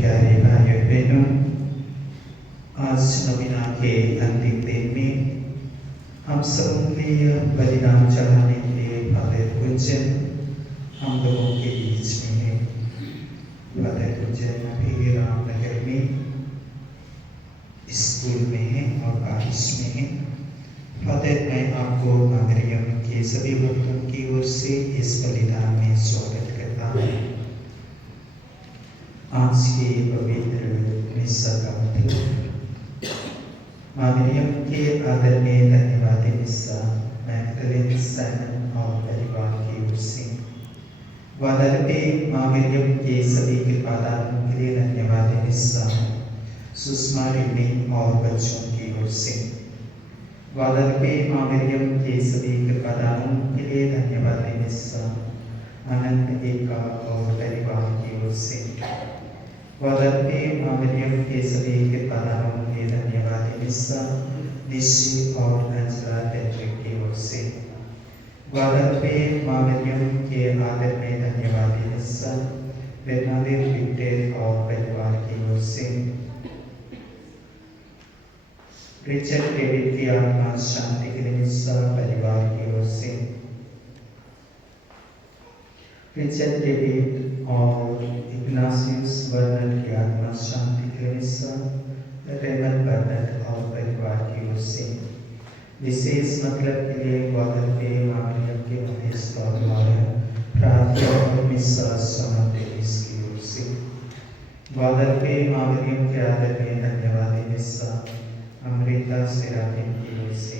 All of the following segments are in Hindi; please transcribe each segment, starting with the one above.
प्यारे भाइयों बहनों, आज नवीना के अंतिम दिन में हम सब के बलिदान चढ़ाने के लिए फादर कुंजन हम लोगों के बीच में है। फादर कुंजन अभी रामनगर में स्कूल में है और बारिश में है। फादर, मैं आपको मरियम के सभी भक्तों की ओर से इस बलिदान में स्वागत करता हूँ। आज के पवित्र मिस्सा का मतलब मरियम के आदर में धन्यवाद मिस्सा मैगदलेन साइमन और परिवार की ओर से। वादरपे मरियम के सभी कृपादानों के लिए धन्यवाद मिस्सा सुषमा रिमी और बच्चों की ओर से। वादरपे मरियम के सभी कृपादानों के लिए धन्यवाद मिस्सा आनंद एका और परिवार की ओर से। वादरपे मरियम के सभी कृपादानों के लिए धन्यवाद मिस्सा निशी और अंजला पैट्रिक की ओर से। वादरपे मरियम के आदर में धन्यवाद मिस्सा बेरनाडेट विक्टर और परिवार की ओर से। रिचर्ड डेविड की आत्मा शांति के लिए मिस्सा परिवार की ओर से। रिचर्ड डेविड और इग्नासियस वर्नन की आत्मा शांति के लिए मिस्सा रेमन बर्नट और परिवार की ओर से। विशेष मतलब के लिए वादरपे मरियम के मध्यस्थता द्वारा प्रार्थना और मिस्सा समादेश की ओर से। वादरपे मरियम के आदर में धन्यवाद मिस्सा अमृता सेराफिम की ओर से।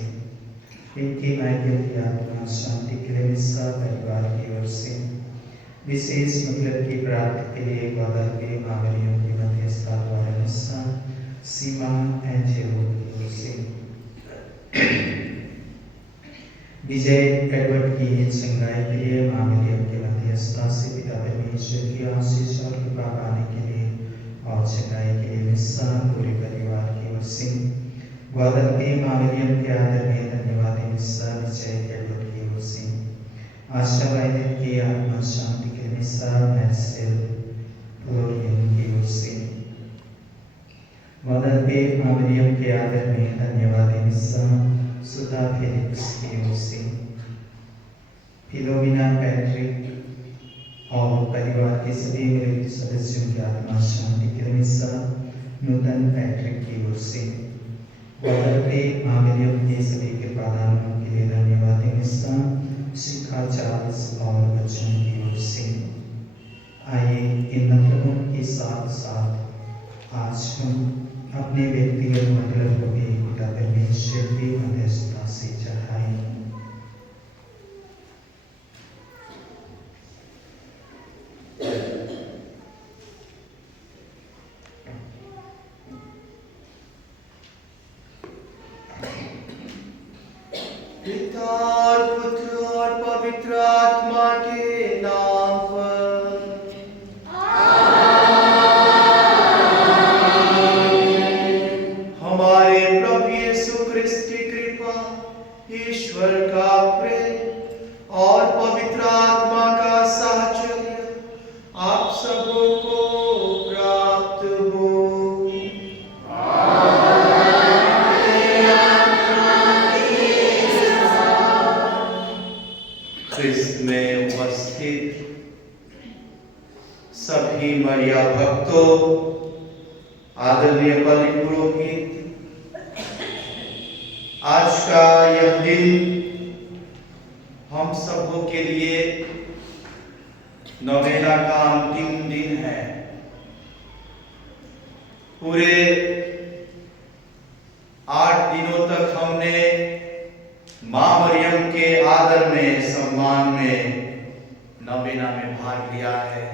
पिंकी माइकल की आत्मा शांति के लिए मिस्सा परिवार की ओर से। विशेष मतलब की प्रार्थना के लिए वादरपे मरियम की मध्यस्थता द्वारा मिस्सा सीमा एंजेलो की ओर से। विजय एडवर्ड की चंगाई के लिए मरियम के मध्यस्थता से पिता परमेश्वर की आशीष और कृपा पाने के लिए और चंगाई के लिए मिस्सा पूरे परिवार की ओर से। वादरपे मरियम के आदर में धन्यवाद मिस्सा विजय एडवर्ड की ओर से। आशा वाइद्य की आत्मा शांति के लिए मिस्सा मैक्सवेल फ्लोरियन की ओर से। वादरपे मरियम के आदर में धन्यवाद मिस्सा सुधा फेलिक्स की ओर से। फिलोमिना पैट्रिक और परिवार के सभी मृत सदस्यों की आत्मा शांति के लिए मिस्सा नूतन पैट्रिक की ओर से। वादरपे मरियम के सभी कृपादानों के लिए धन्यवाद मिस्सा शिखा चार्ल्स और बच्चों की ओर से। आइए इन मतलबों के साथ साथ आज हम अपने व्यक्तिगत मतलब को भी पिता परमेश्वर की मध्यस्थता से चढ़ाएं। पिता और पुत्र और पवित्र आत्मा के नाम पर हमारे प्रभु यीशु ख्रिस्त की कृपा, ईश्वर का प्रेम और पवित्र आत्मा का साहचर्य आप सबों को प्राप्त हो। ख्रिस्त में उपस्थित सभी मरिया भक्तों, आदरणीय बलि पुरोहित, आज का यह दिन हम सबों के लिए नवेला का अंतिम दिन है। पूरे 8 दिनों तक हमने मां मरियम के आदर में सम्मान में नवेना में भाग लिया है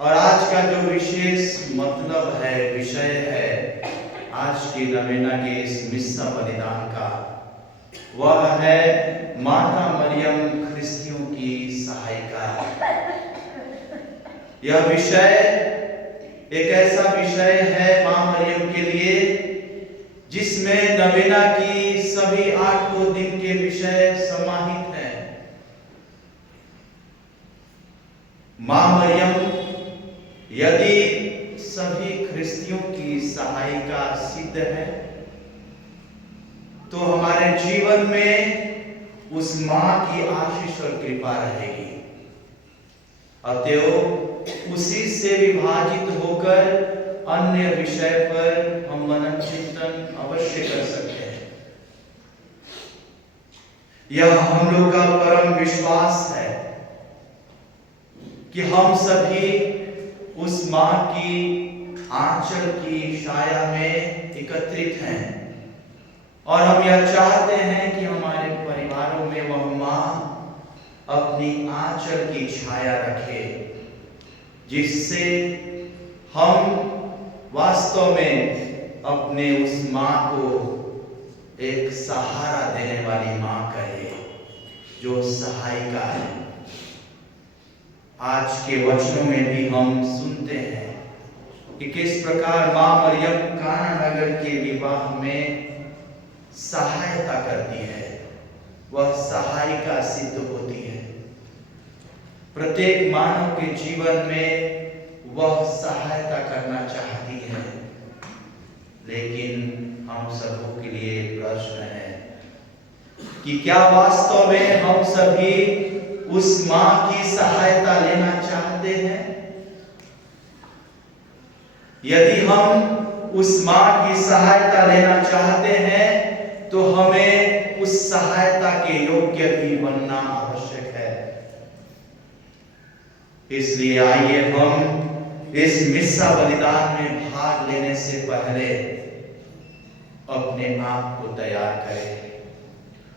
और आज का जो विशेष मतलब है, विषय है आज की नवेना के इस मिस्सा बलिदान का, वह है माता मरियम ख्रिस्तियों की सहायिका। यह विषय एक ऐसा विषय है मां मरियम के लिए जिसमें नवेना की सभी 8 दिन के विषय समाहित हैं। मां मरियम यदि सभी ख्रिस्तियों की सहायता सिद्ध है तो हमारे जीवन में उस मां की आशीष और कृपा रहेगी। अतएव उसी से विभाजित होकर अन्य विषय पर हम मनन चिंतन अवश्य कर सकते हैं। यह हम लोग का परम विश्वास है कि हम सभी उस मां की आंचल की छाया में एकत्रित हैं और हम यह चाहते हैं कि हमारे परिवारों में वह मां अपनी आंचल की छाया रखे, जिससे हम वास्तव में अपने उस मां को एक सहारा देने वाली मां कहे, जो सहायिका है। आज के वचनों में भी हम सुनते हैं कि किस प्रकार मां मरियम काना नगर के विवाह में सहायता करती है, वह सहायिका सिद्ध होती है। प्रत्येक मानव के जीवन में वह सहायता करना चाहती है, लेकिन हम सबों के लिए प्रश्न है कि क्या वास्तव में हम सभी उस मां की सहायता लेना चाहते हैं? यदि हम उस मां की सहायता लेना चाहते हैं तो हमें उस सहायता के योग्य भी बनना आवश्यक है। इसलिए आइए हम इस मिस्सा बलिदान में भाग लेने से पहले अपने आप को तैयार करें,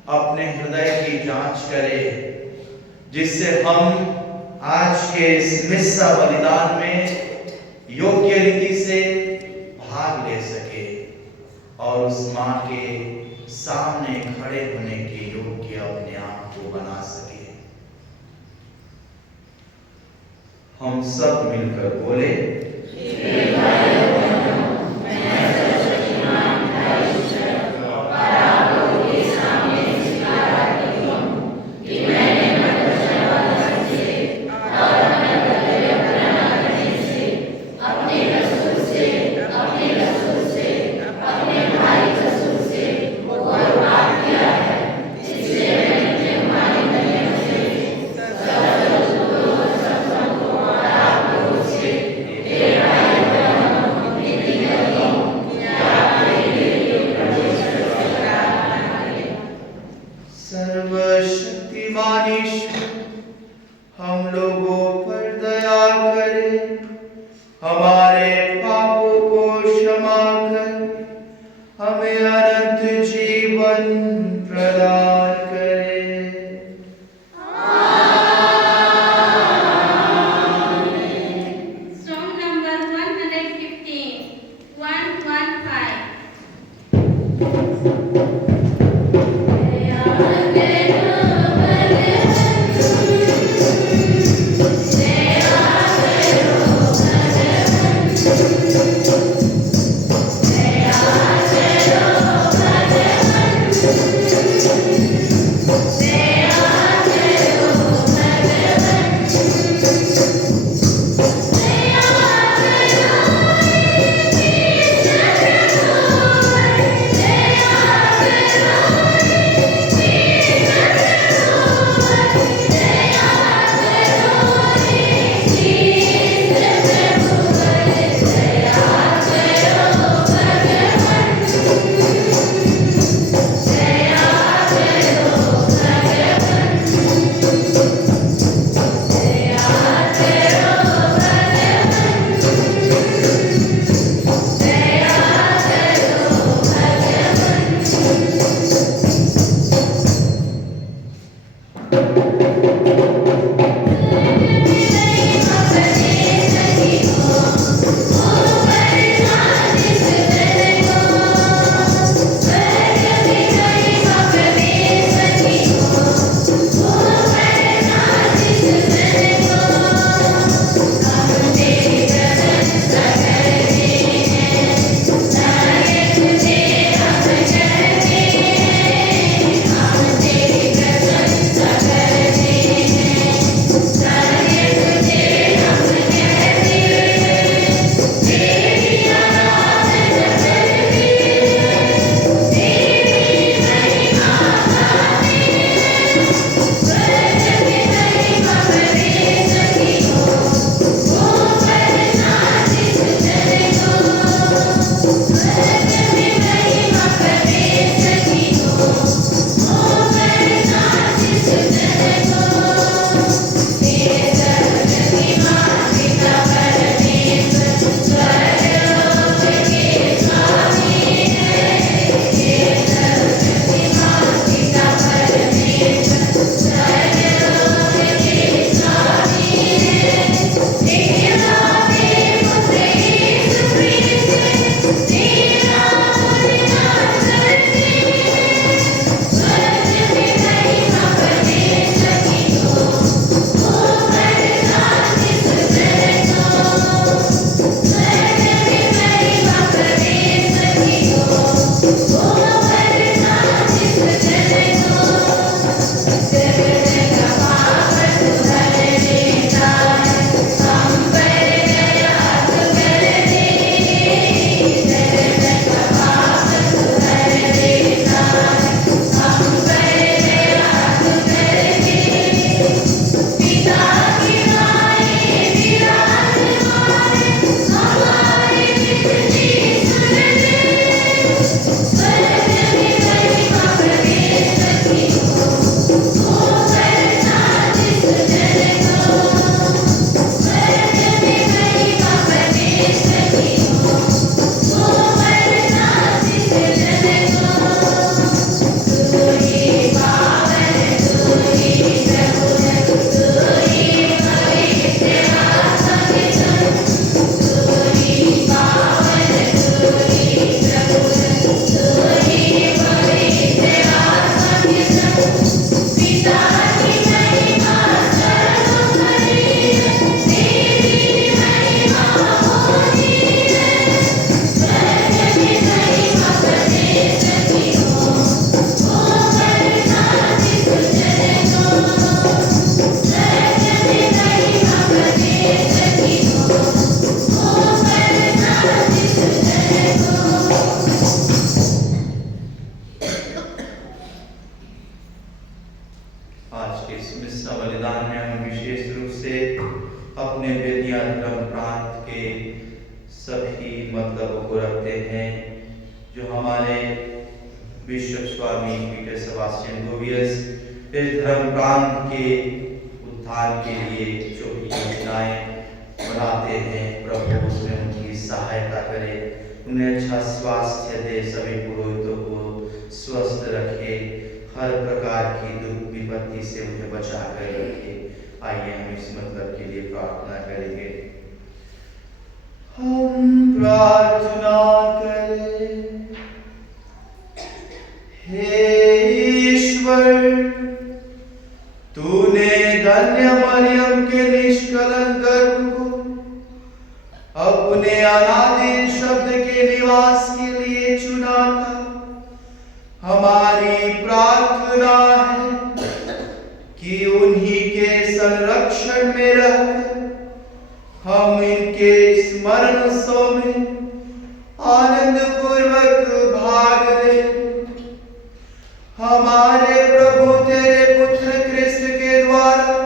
अपने हृदय की जांच करें, जिससे हम आज के इस मिस्सा बलिदान में योग्य रीति से भाग ले सके और उस मां के सामने खड़े होने के योग्य अपने आप को बना सके। हम सब मिलकर बोले, सर्वशक्तिमान ईश्वर हम लोगों पर दया करे, हमारे पापों को क्षमा कर हमें अनंत जीवन प्रदान करे। Song number 115, 115. They are को रखते हैं जो हमारे बिशप स्वामी पीटर सेबास्टियन गोवियस इस धर्म प्रांत के उत्थान के लिए जो योजनाएं बनाते हैं, प्रभु उसमें उनकी सहायता करे, उन्हें अच्छा स्वास्थ्य दे, सभी पुरोहितों को स्वस्थ रखे, हर प्रकार की दुख विपत्ति से उन्हें बचा कर रखे। आइए हम इस मतलब के लिए प्रार्थना करेंगे। हम प्रार्थना करें। हे ईश्वर, तूने धन्य मरियम के निष्कलंक गर्भ को अपने अनादि शब्द के निवास के लिए चुना था। हमारी प्रार्थना है कि उन्हीं के संरक्षण में रहकर हम इनके स्मरण उत्सव में आनंद पूर्वक भाग लें। हमारे प्रभु तेरे पुत्र कृष्ण के द्वारा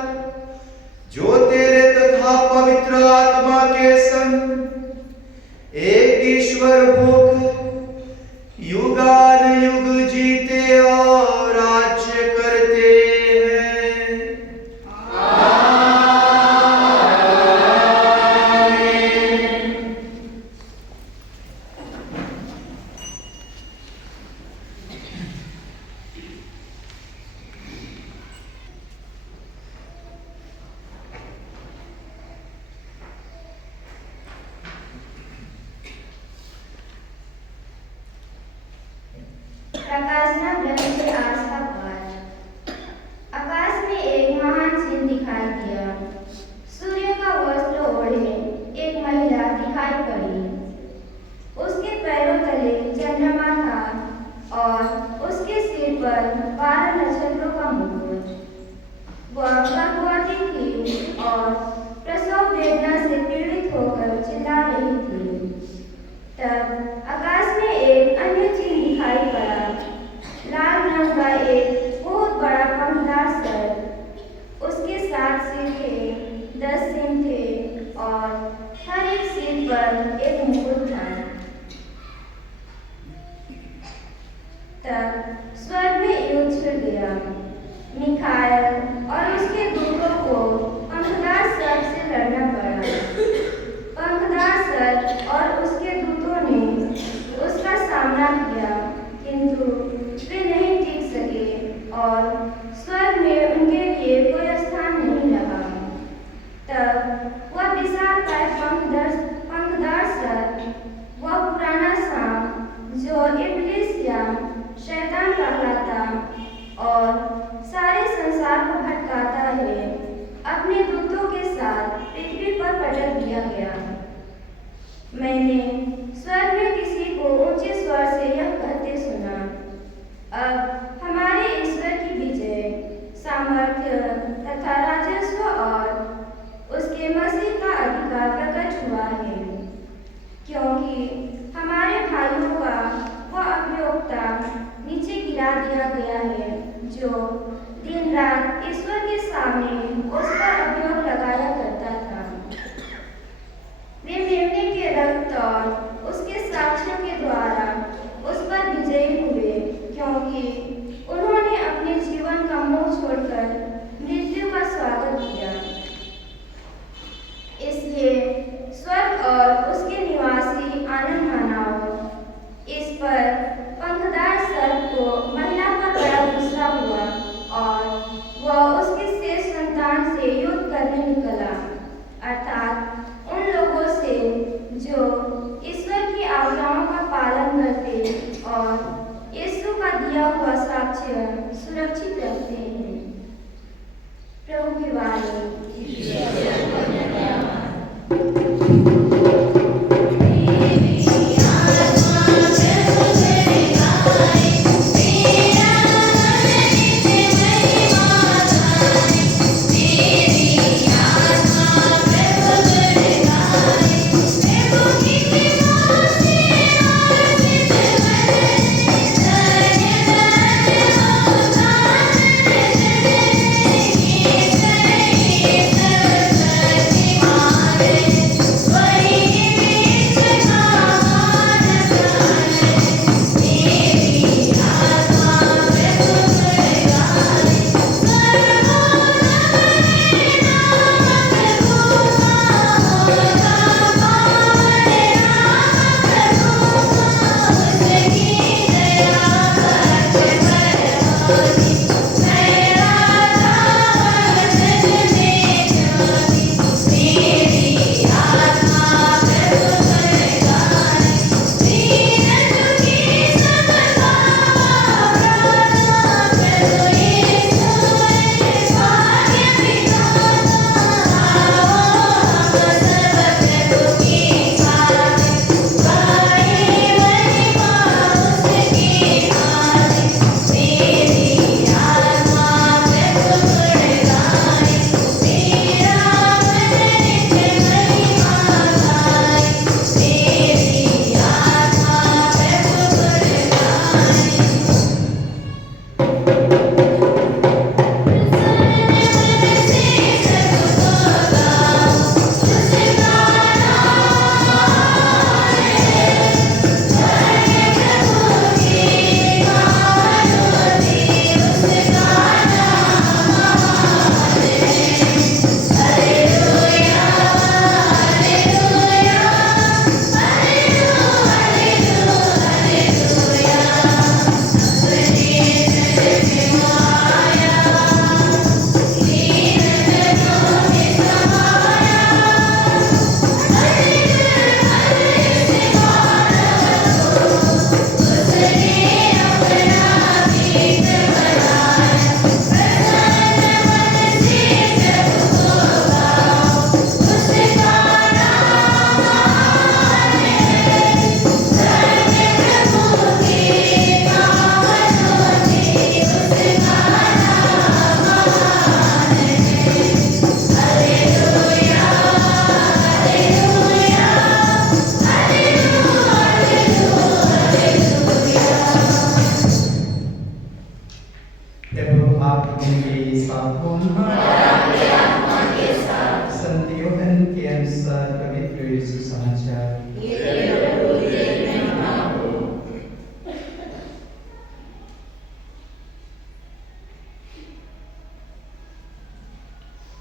जो तेरे तथा पवित्र आत्मा के संग एक ईश्वर होकर युगान युग जीते और राज्य करते हैं। प्रकाशना ग्रंथ से आज का पाठ। आकाश में एक महान चिन्ह दिखाई दिया। सूर्य का वस्त्र ओढ़े एक महिला दिखाई पड़ी। उसके पैरों तले चंद्रमा था और उसके सिर पर 12 नक्षत्रों का मुकुट। वह गर्भवती थी और प्रसव वेदना से पीड़ित होकर चिल्ला रही थी। तब आकाश में एक अन्य चिन्ह दिखाई पड़ा। लाल रंग का एक बहुत बड़ा पंखदार सर्प, उसके 7 सिर थे, 10 सींग थे और हर एक सिर पर एक मुकुट था। तब स्वर्ग में युद्ध छिड़ गया। मिखाएल और उसके दूतों को पंखदार सर्प से लड़ना पड़ा। पंखदार सर्प और उसके दूतों ने उसका सामना किया, किंतु वे नहीं टिक सके और स्वर्ग में उनके लिए कोई स्थान नहीं रहा। तब वह विशालकाय पंखदार सर्प, वह पुराना सांप जो इब्लिस या शैतान कहलाता और सारे संसार को भटकाता है, अपने दूतों के साथ पृथ्वी पर पटक दिया गया। मैंने स्वर्ग में किसी को ऊंचे स्वर से यह कहते सुना, अब हमारे ईश्वर की विजय, सामर्थ्य तथा राजस्व और उसके मसीह का अधिकार प्रकट हुआ है, क्योंकि हमारे भाइयों का वह अभियोक्ता नीचे गिरा दिया गया है, जो दिन रात ईश्वर के सामने उस पर अभियोग लगाया करता था। वे मेमने के रक्त और उसके साक्ष्यों के द्वारा उस पर विजयी हुए, क्योंकि उन्होंने अपने जीवन का मोह छोड़कर मृत्यु का स्वागत किया। इसलिए स्वर्ग और उसके निवासी आनंद मनाओ। इस पर पंखदार सर्प को महिला पर बड़ा गुस्सा हुआ और वह उसकी शेष संतान से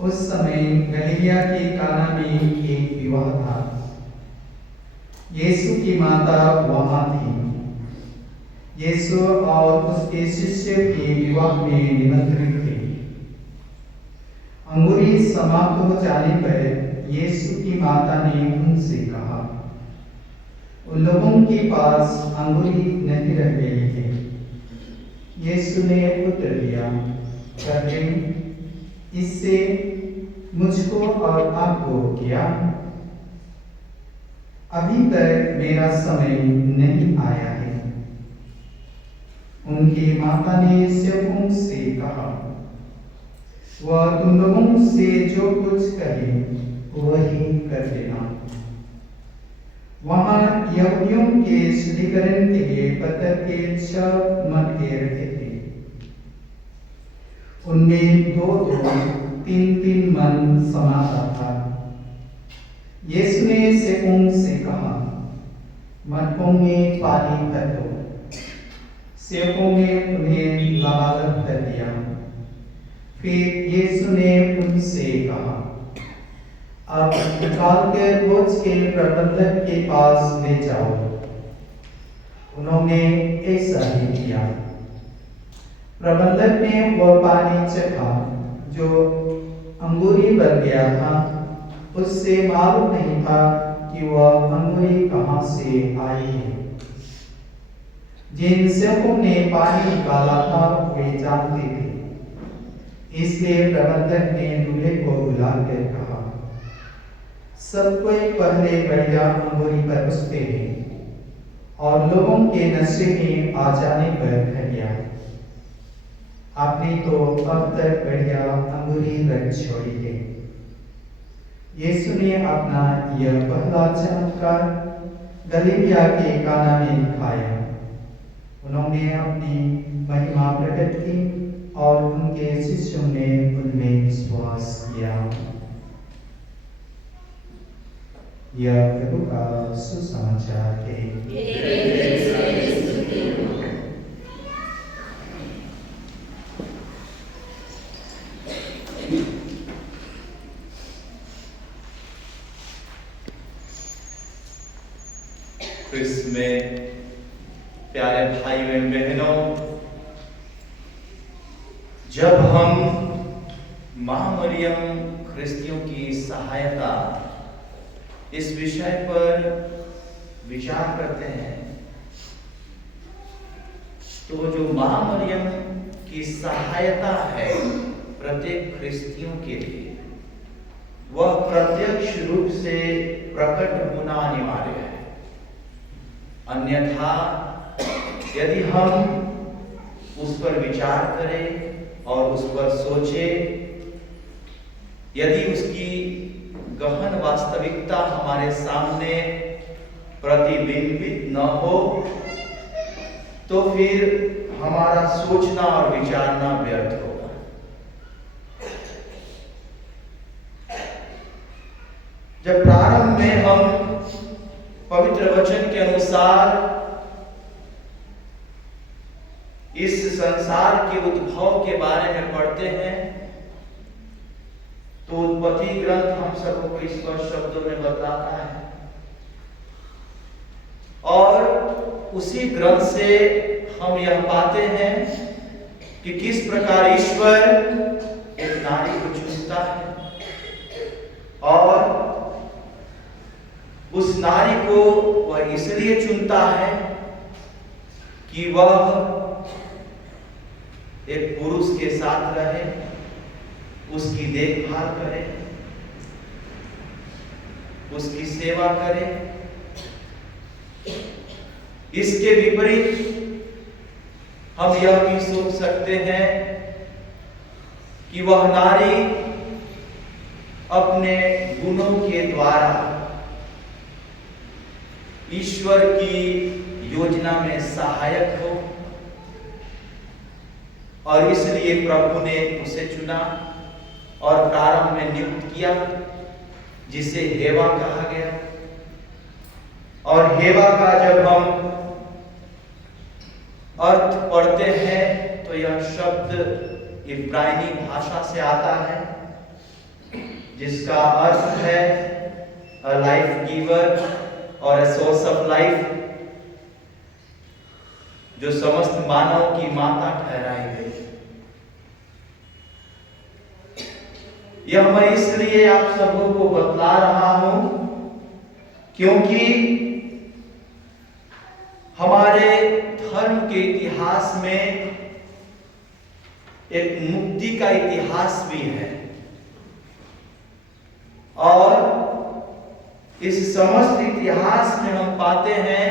उस समय गलीलिया के काना में एक विवाह था। यीशु की माता वहां थी। यीशु और उसके शिष्य के विवाह में निमंत्रित थे। अंगूरी समाप्त हो जाने पर यीशु की माता ने उनसे कहा, उन लोगों के पास अंगूरी नहीं रह गई है। यीशु ने उत्तर दिया, इससे मुझको और आपको क्या? अभी तक मेरा समय नहीं आया है। उनकी माता ने सेवकों से कहा, वह तुम लोगों से जो कुछ कहे वही कर देना। वहां यहूदियों के शुद्धिकरण के लिए पत्थर के 6 मटके रखे थे। उनमें 2-2, 3-3 मन समाता था। यीशु ने सेवकों से कहा, मटकों में पानी भर दो। सेवकों ने उन्हें लबालब भर दिया। फिर यीशु ने उनसे कहा, अब निकालकर बोझ के प्रबंधक के पास ले जाओ। उन्होंने ऐसा ही किया। प्रबंधक ने वह पानी चखा जो अंगूरी बन गया था। उससे मालूम नहीं था कि वह अंगूरी कहां से आई है। जिन सेवकों ने पानी निकाला था वे जानते थे। इसलिए प्रबंधक ने दूल्हे को बुलाकर कहा, सब कोई पहले बढ़िया अंगूरी पर उठते हैं और लोगों के नशे में आ जाने पर घटिया। आपने तो अब तक बढ़िया अंगूरी रख छोड़ी है। यीशु ने अपना यह पहला चमत्कार गलीलिया के काना में दिखाया। उन्होंने अपनी महिमा प्रकट की और उनके शिष्यों ने उनमें विश्वास किया। यह प्रभु का सुसमाचार है। में प्यारे भाई एवं बहनों, जब हम मां मरियम ख्रिस्तियों की सहायता इस विषय पर विचार करते हैं, तो जो मां मरियम की सहायता है प्रत्येक ख्रिस्तियों के लिए, वह प्रत्यक्ष रूप से प्रकट होना अनिवार्य है। अन्यथा यदि हम उस पर विचार करें और उस पर सोचें, यदि उसकी गहन वास्तविकता हमारे सामने प्रतिबिंबित न हो, तो फिर हमारा सोचना और विचारना व्यर्थ होगा। जब प्रारंभ में हम पवित्र वचन के अनुसार इस संसार के उद्भव के बारे में पढ़ते हैं, तो उत्पत्ति ग्रंथ हम सबको स्पष्ट शब्दों में बताता है और उसी ग्रंथ से हम यह पाते हैं कि किस प्रकार ईश्वर एक नारी को चुनता है और उस नारी को वह इसलिए चुनता है कि वह एक पुरुष के साथ रहे, उसकी देखभाल करे, उसकी सेवा करे। इसके विपरीत हम यह भी सोच सकते हैं कि वह नारी अपने गुणों के द्वारा ईश्वर की योजना में सहायक हो और इसलिए प्रभु ने उसे चुना और प्रारंभ में नियुक्त किया, जिसे हेवा कहा गया। और हेवा का जब हम अर्थ पढ़ते हैं तो यह शब्द इब्रानी भाषा से आता है, जिसका अर्थ है अ लाइफ गिवर और अ सोर्स ऑफ लाइफ, जो समस्त मानव की माता ठहराई गई। यह मैं इसलिए आप सबों को बतला रहा हूं क्योंकि हमारे धर्म के इतिहास में एक मुक्ति का इतिहास भी है, और इस समस्त इतिहास में हम पाते हैं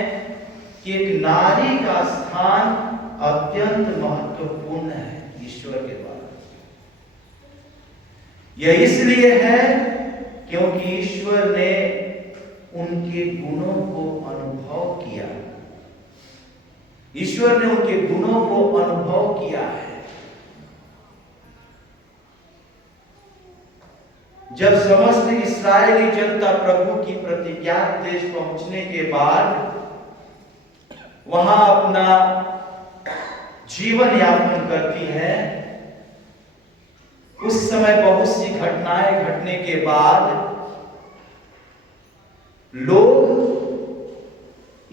कि एक नारी का स्थान अत्यंत महत्वपूर्ण है ईश्वर के द्वारा। यह इसलिए है क्योंकि ईश्वर ने उनके गुणों को अनुभव किया। ईश्वर ने उनके गुणों को अनुभव किया है। जब समस्त इस्राएली जनता प्रभु की प्रतिज्ञात देश पहुंचने के बाद वहां अपना जीवन यापन करती है, उस समय बहुत सी घटनाएं घटने के बाद लोग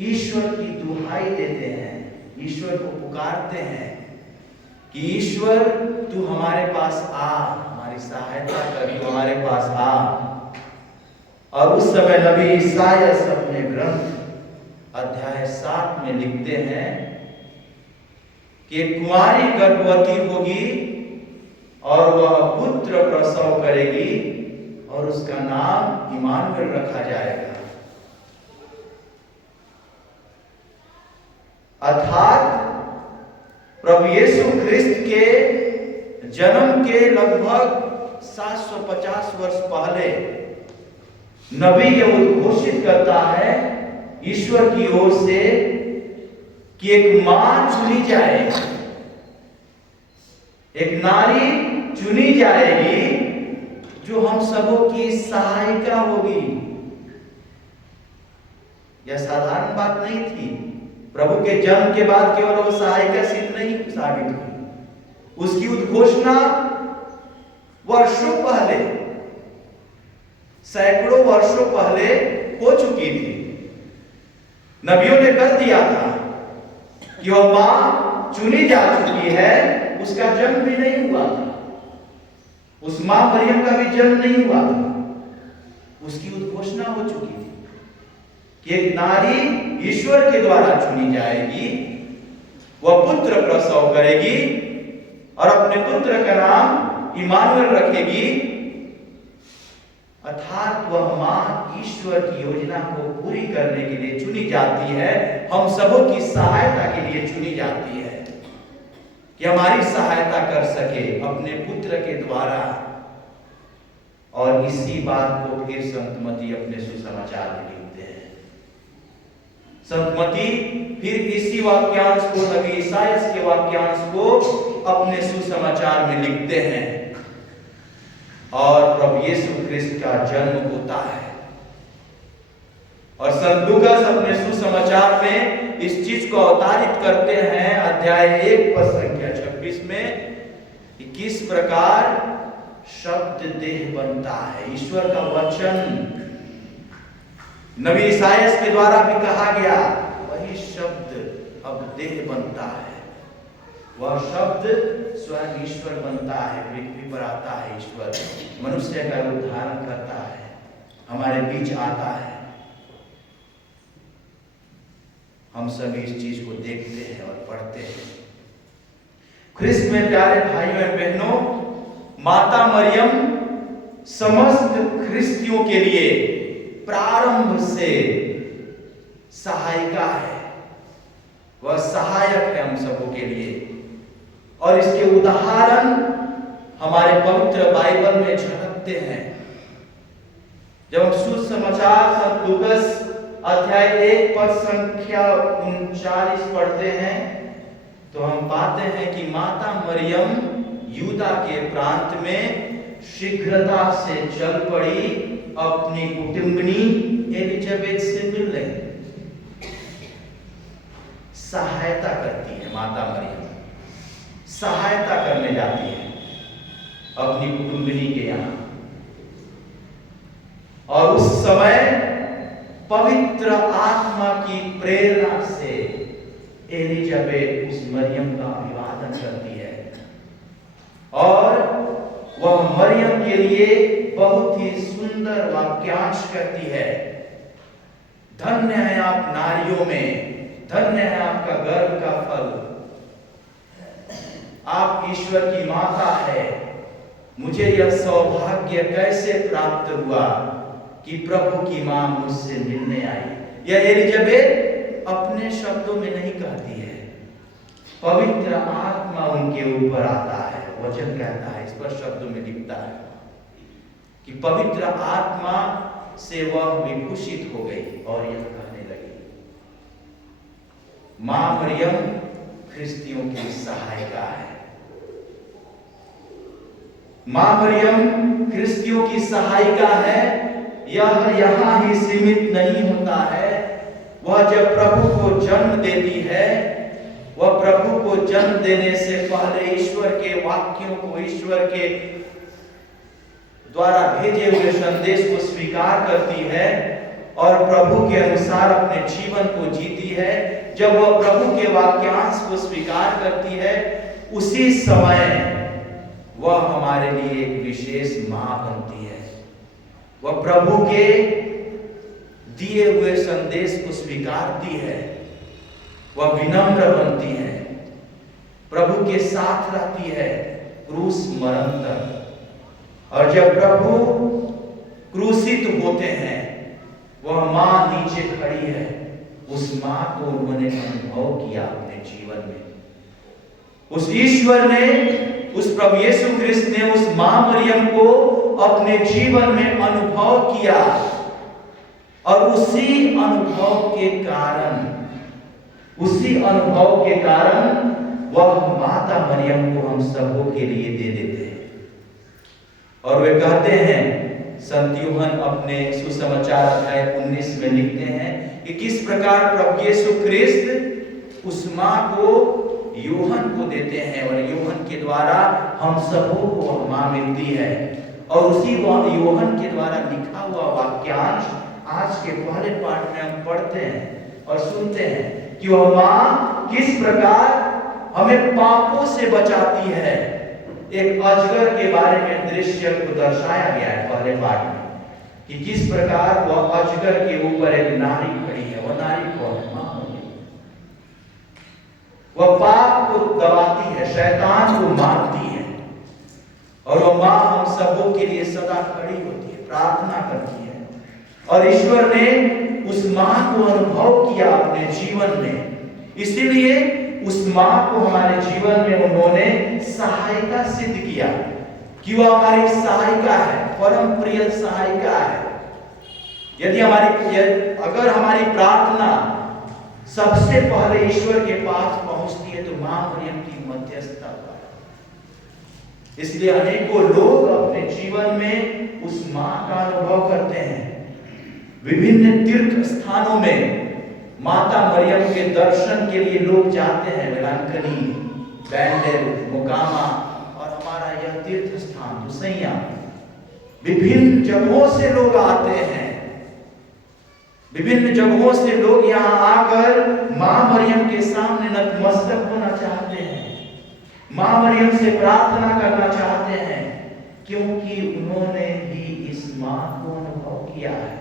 ईश्वर की दुहाई देते हैं, ईश्वर को पुकारते हैं कि ईश्वर तू हमारे पास आ, हमारी सहायता कर, तू हमारे पास आ। और उस समय नबी ईसाया अपने ग्रंथ अध्याय 7 में लिखते हैं कि कुंवारी गर्भवती होगी और वह पुत्र प्रसव करेगी और उसका नाम इमानुएल रखा जाएगा। अर्थात प्रभु यीशु ख्रिस्त के जन्म के लगभग 750 वर्ष पहले नबी यह उद्घोषित करता है ईश्वर की ओर से कि एक मां चुनी जाएगी, एक नारी चुनी जाएगी जो हम सबों की सहायिका होगी। यह साधारण बात नहीं थी। प्रभु के जन्म के बाद केवल वो सहायिका सिद्ध नहीं साबित हुई, उसकी उद्घोषणा वर्षों पहले, सैकड़ों वर्षों पहले हो चुकी थी। नबियों ने कर दिया था कि वह मां चुनी जा चुकी है, उसका जन्म भी नहीं हुआ था, उस मां मरियम का भी जन्म नहीं हुआ था, उसकी उद्घोषणा हो चुकी थी कि एक नारी ईश्वर के द्वारा चुनी जाएगी, वह पुत्र प्रसव करेगी और अपने पुत्र का नाम इमानुएल रखेगी। अर्थात वह मां ईश्वर की योजना को पूरी करने के लिए चुनी जाती है, हम सबों की सहायता के लिए चुनी जाती है कि हमारी सहायता कर सके अपने पुत्र के द्वारा। और इसी बात को फिर संत मती अपने सुसमाचार में लिखते हैं। संत मती फिर इसी वाक्यांश को, नबी ईसायास के वाक्यांश को अपने सुसमाचार में लिखते हैं और प्रभु यीशु ख्रिस्त का जन्म होता है। और संत लूकास अपने सुसमाचार में इस चीज को अवतारित करते हैं अध्याय 1 पद संख्या 26 में कि किस प्रकार शब्द देह बनता है। ईश्वर का वचन नबी ईसायास के द्वारा भी कहा गया, वही शब्द अब देह बनता है। वह शब्द स्वयं ईश्वर बनता है, पृथ्वी पर आता है। ईश्वर मनुष्य का रूप धारण करता है, हमारे बीच आता है। हम सभी इस चीज को देखते हैं और पढ़ते हैं। ख्रिस्त में प्यारे भाइयों और बहनों, माता मरियम समस्त ख्रिस्तियों के लिए प्रारंभ से सहायिका है, वह सहायक है हम सबों के लिए। और इसके उदाहरण हमारे पवित्र बाइबल में झलकते हैं। जब हम सुसमाचार संत लूकास अध्याय 1 पद संख्या 39 पढ़ते हैं तो हम पाते हैं कि माता मरियम यूदा के प्रांत में शीघ्रता से चल पड़ी अपनी कुटुंबनी एलिजाबेथ से मिलने। करने जाती है अपनी कुटुंबिनी के यहाँ। और उस समय पवित्र आत्मा की प्रेरणा से एलिजाबेथ उस मरियम का अभिवादन करती है और वह मरियम के लिए बहुत ही सुंदर वाक्यांश कहती है, धन्य है आप नारियों में, धन्य है आपका गर्भ का फल, आप ईश्वर की माता है। मुझे यह सौभाग्य कैसे प्राप्त हुआ कि प्रभु की मां मुझसे मिलने आई। यह एलिजाबेथ अपने शब्दों में नहीं कहती है, पवित्र आत्मा उनके ऊपर आता है। वचन कहता है, इस पर शब्दों में लिखता है कि पवित्र आत्मा से वह विभूषित हो गई और यह कहने लगी, मां मरियम ख्रिस्तियों की सहायिका है। मां मरियम ख्रिस्तियों की सहायिका है। यह यहां ही सीमित नहीं होता है। वह जब प्रभु को जन्म देती है, वह प्रभु को जन्म देने से पहले ईश्वर के वाक्यों को, ईश्वर के द्वारा भेजे हुए संदेश को स्वीकार करती है और प्रभु के अनुसार अपने जीवन को जीती है। जब वह प्रभु के वाक्यांश को स्वीकार करती है, उसी समय वह हमारे लिए एक विशेष मां बनती है। वह प्रभु के दिए हुए संदेश को स्वीकारती है, वह विनम्र बनती है, प्रभु के साथ रहती है क्रूस मरण तक। और जब प्रभु क्रूसित होते हैं, वह मां नीचे खड़ी है। उस मां को उन्होंने अनुभव किया अपने जीवन में। उस ईश्वर ने, उस प्रभु यीशु ख्रिस्त ने उस मां मरियम को अपने जीवन में अनुभव किया और उसी अनुभव के कारण वह माता मरियम को हम सबों के लिए दे देते हैं। और वे कहते हैं, संत यूहन्ना अपने सुसमाचार अध्याय 19 में लिखते हैं कि किस प्रकार प्रभु यीशु ख्रिस्त उस मां को यूहन्ना को देते हैं और यूहन्ना के द्वारा हम सबों को वह मां मिलती है। और उसी यूहन्ना के द्वारा लिखा हुआ वाक्यांश आज के पहले पाठ में हम पढ़ते हैं और सुनते हैं कि वह मां किस प्रकार हमें पापों से बचाती है। एक अजगर के बारे में दृश्य को दर्शाया गया है पहले पाठ में कि किस प्रकार वह अजगर के ऊपर एक नारी खड़ी है। वह नारी कौन है? मां। वह पाप को दबाती है, शैतान को मारती है और वह मां हम सबों के लिए सदा खड़ी होती है, प्रार्थना करती है। और ईश्वर ने उस मां को अनुभव किया अपने जीवन में, इसीलिए उस मां को हमारे जीवन में उन्होंने सहायिका सिद्ध किया कि वह हमारी सहायिका है, परम प्रिय सहायिका है। अगर हमारी प्रार्थना सबसे पहले ईश्वर के पास पहुंचती है तो मां मरियम की मध्यस्थता पर। इसलिए अनेकों लोग अपने जीवन में उस मां का अनुभव करते हैं। विभिन्न तीर्थ स्थानों में माता मरियम के दर्शन के लिए लोग जाते हैं, वेलांकनी, बैंडेल, मोकामा और हमारा यह तीर्थ स्थान दुसैया। विभिन्न जगहों से लोग आते हैं, विभिन्न जगहों से लोग यहाँ आकर मां मरियम के सामने नतमस्तक होना चाहते हैं, मां मरियम से प्रार्थना करना चाहते हैं, क्योंकि उन्होंने भी इस मां को अनुभव किया है।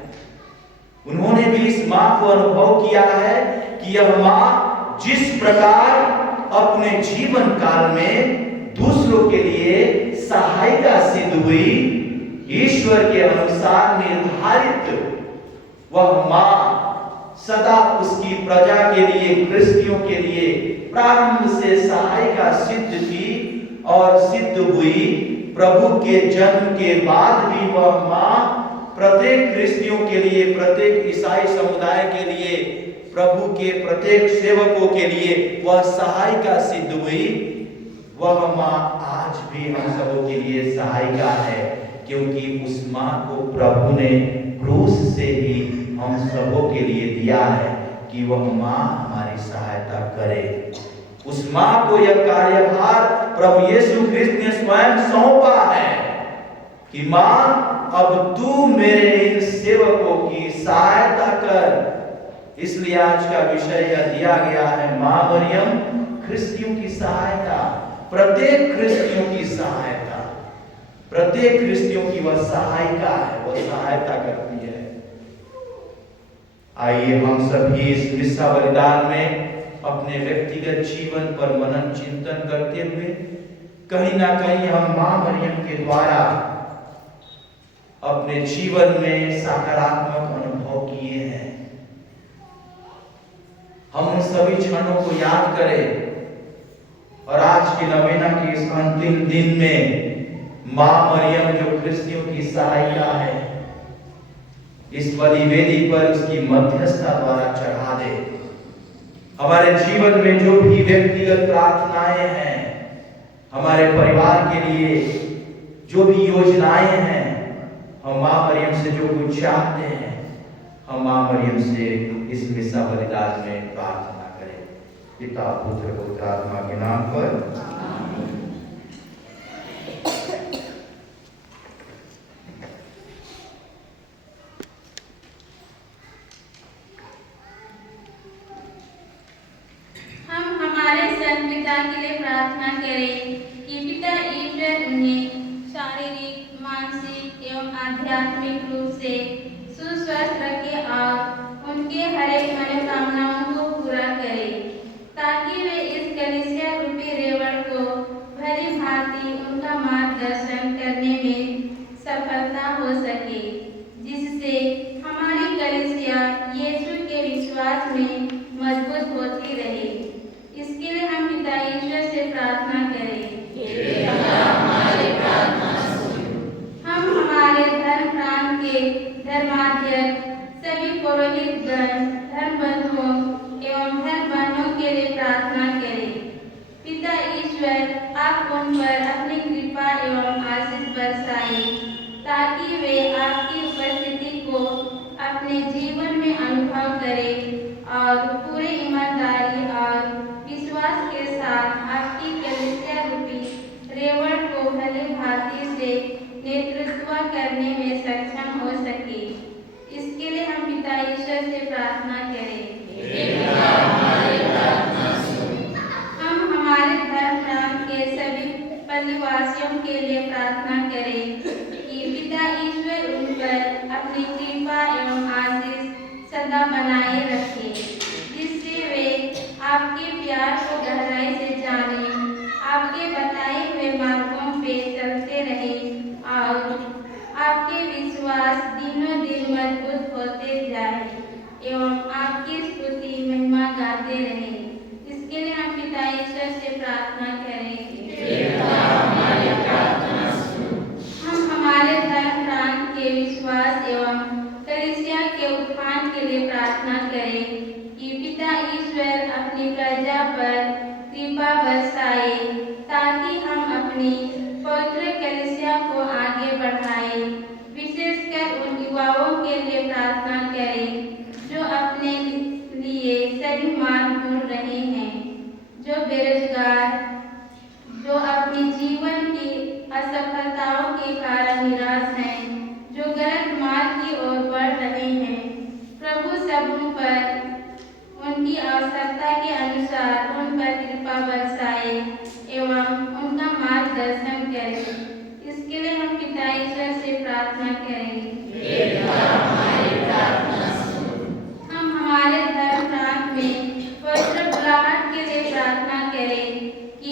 उन्होंने भी इस मां को अनुभव किया है कि यह मां जिस प्रकार अपने जीवन काल में दूसरों के लिए सहायता सिद्ध हुई, ईश्वर के अनुसार निर्धारित वह मां सदा उसकी प्रजा के लिए, ख्रिस्तियों के लिए प्रारंभ से सहायिका सिद्ध थी और सिद्ध हुई। प्रभु के जन्म के बाद भी वह मां प्रत्येक ख्रिस्तियों के लिए, प्रत्येक ईसाई समुदाय के लिए, प्रभु के प्रत्येक सेवकों के लिए वह सहायिका सिद्ध हुई। वह मां आज भी हम सबों के लिए सहायिका है, क्योंकि उस मां को प्रभु ने क्रूस से ही हम सबों के लिए दिया है कि वह मां हमारी सहायता करे। उस मां को यह कार्यभार प्रभु यीशु ख्रिस्त ने स्वयं सौंपा है कि मां, अब तू मेरे इन सेवकों की सहायता कर। इसलिए आज का विषय यह दिया गया है, मां मरियम ख्रिस्तियों की सहायता, प्रत्येक ख्रिस्तियों की सहायता, प्रत्येक ख्रिस्तियों की वह सहायिका है, वह सहायता करती है। आइए हम सभी इस मिस्सा बलिदान में अपने व्यक्तिगत जीवन पर मनन चिंतन करते हुए कहीं ना कहीं हम मां मरियम के द्वारा अपने जीवन में सकारात्मक अनुभव किए हैं। हम उन सभी क्षणों को याद करें और आज के नवेना के इस अंतिम दिन में मां मरियम जो ख्रिस्तियों की सहायिका है, इस बलिवेदी पर उसकी मध्यस्थता द्वारा चढ़ा दे। हमारे जीवन में जो भी व्यक्तिगत प्रार्थनाएं हैं, हमारे परिवार के लिए जो भी योजनाएं हैं, हम मां मरियम से जो कुछ चाहते हैं, हम मां मरियम से इस मिस्सा बलिदान में प्रार्थना करें। पिता पुत्र पवित्र आत्मा के नाम पर। के लिए प्रार्थना करें कि पिता ईश्वर उन्हें शारीरिक, मानसिक एवं आध्यात्मिक रूप से सुस्वस्थ रखे और उनके हर एक मनोकामनाओं को पूरा करे, ताकि वे इस कलीसिया रूपी रेवड़ को भली भांति उनका मार्गदर्शन करने में सफलता हो सके, जिससे हमारी कलीसिया यीशु के विश्वास में मजबूत होती रहे। इसके लिए हम पिता ईश्वर से प्रार्थना करें। हम हमारे धर्म प्रांत के धर्माध्यक्ष, सभी पुरोहित गण, धर्म बंधुओं एवं धर्म बहनों के लिए प्रार्थना करें। पिता ईश्वर, आप उन पर अपनी कृपा एवं आशीष बरसाएं, ताकि वे आपकी उपस्थिति को अपने जीवन में अनुभव करें और पूरे ईमानदारी और विश्वास के साथ आपकी कलीसिया रूपी रेवड़ को भली भांति से नेतृत्व करने में सक्षम हो सके। इसके लिए हम पिता ईश्वर से प्रार्थना करें। हम हमारे धर्म प्रांत के सभी पल्लीवासियों के लिए प्रार्थना करें कि पिता ईश्वर उन पर अपनी कृपा एवं आशीष सदा बनाए रखें, जिससे वे आपके प्यार को गहराई से जाने, आपके बताए हुए मार्गों पे चलते रहें और आपके विश्वास दिनों दिन मजबूत होते जाए एवं आपकी स्तुति महिमा गाते रहें। इसके लिए हम पिता ईश्वर से प्रार्थना करेंगे। हम हमारे धर्म प्रांत के विश्वास एवं कलीसिया के उत्थान के लिए प्रार्थना करें कि पिता ईश्वर अपनी प्रजा पर कृपा बरसाए, ताकि हम अपनी पवित्र कलीसिया को आगे बढ़ाएं। विशेषकर उन युवाओं के लिए प्रार्थना करें जो अपने लिए सही मार्ग ढूंढ रहे हैं, जो बेरोजगार, जो अपनी जीवन की असफलताओं के कारण निराश हैं, जो गलत मार्ग की ओर बढ़ रहे हैं। प्रभु सबों पर उनकी आवश्यकता के अनुसार उन पर कृपा बरसाए एवं उनका मार्गदर्शन करें। इसके लिए हम पिता ईश्वर से प्रार्थना करेंगे। हम हमारे धर्म प्रांत में पवित्र बुलाहट के लिए प्रार्थना करें कि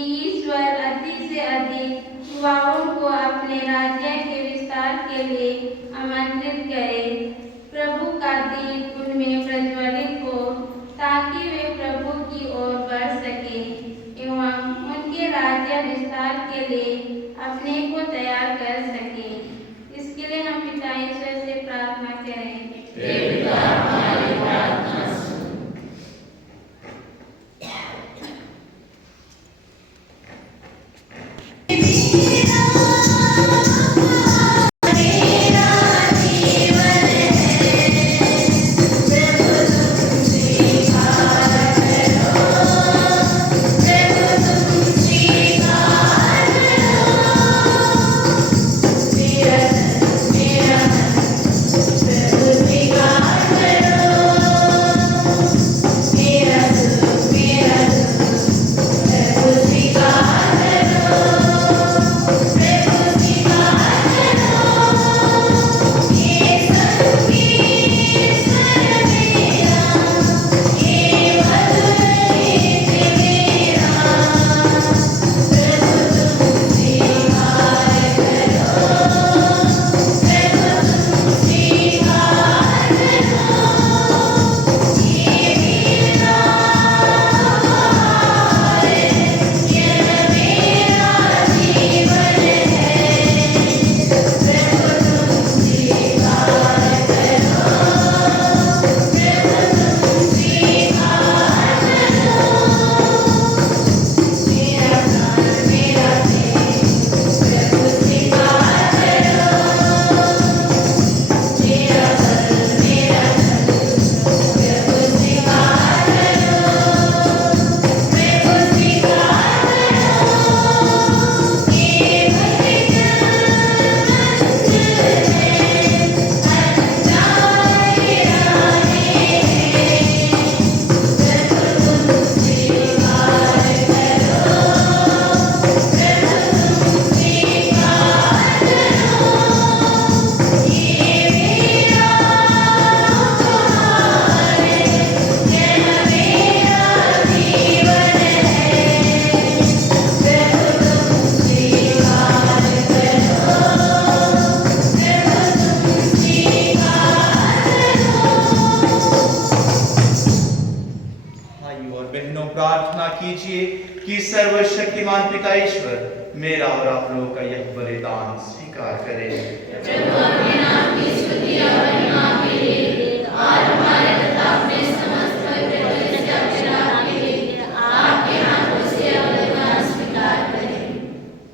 प्रार्थना कीजिए कि सर्वशक्तिमान पिता ईश्वर मेरा और आप लोगों का यह बलिदान स्वीकार करे। प्रभु अपने नाम की स्तुति और महिमा के लिए और हमारे तथा अपने समस्त पवित्र कलीसिया के नाम के लिए आपके हाथों से बलिदान स्वीकार करें।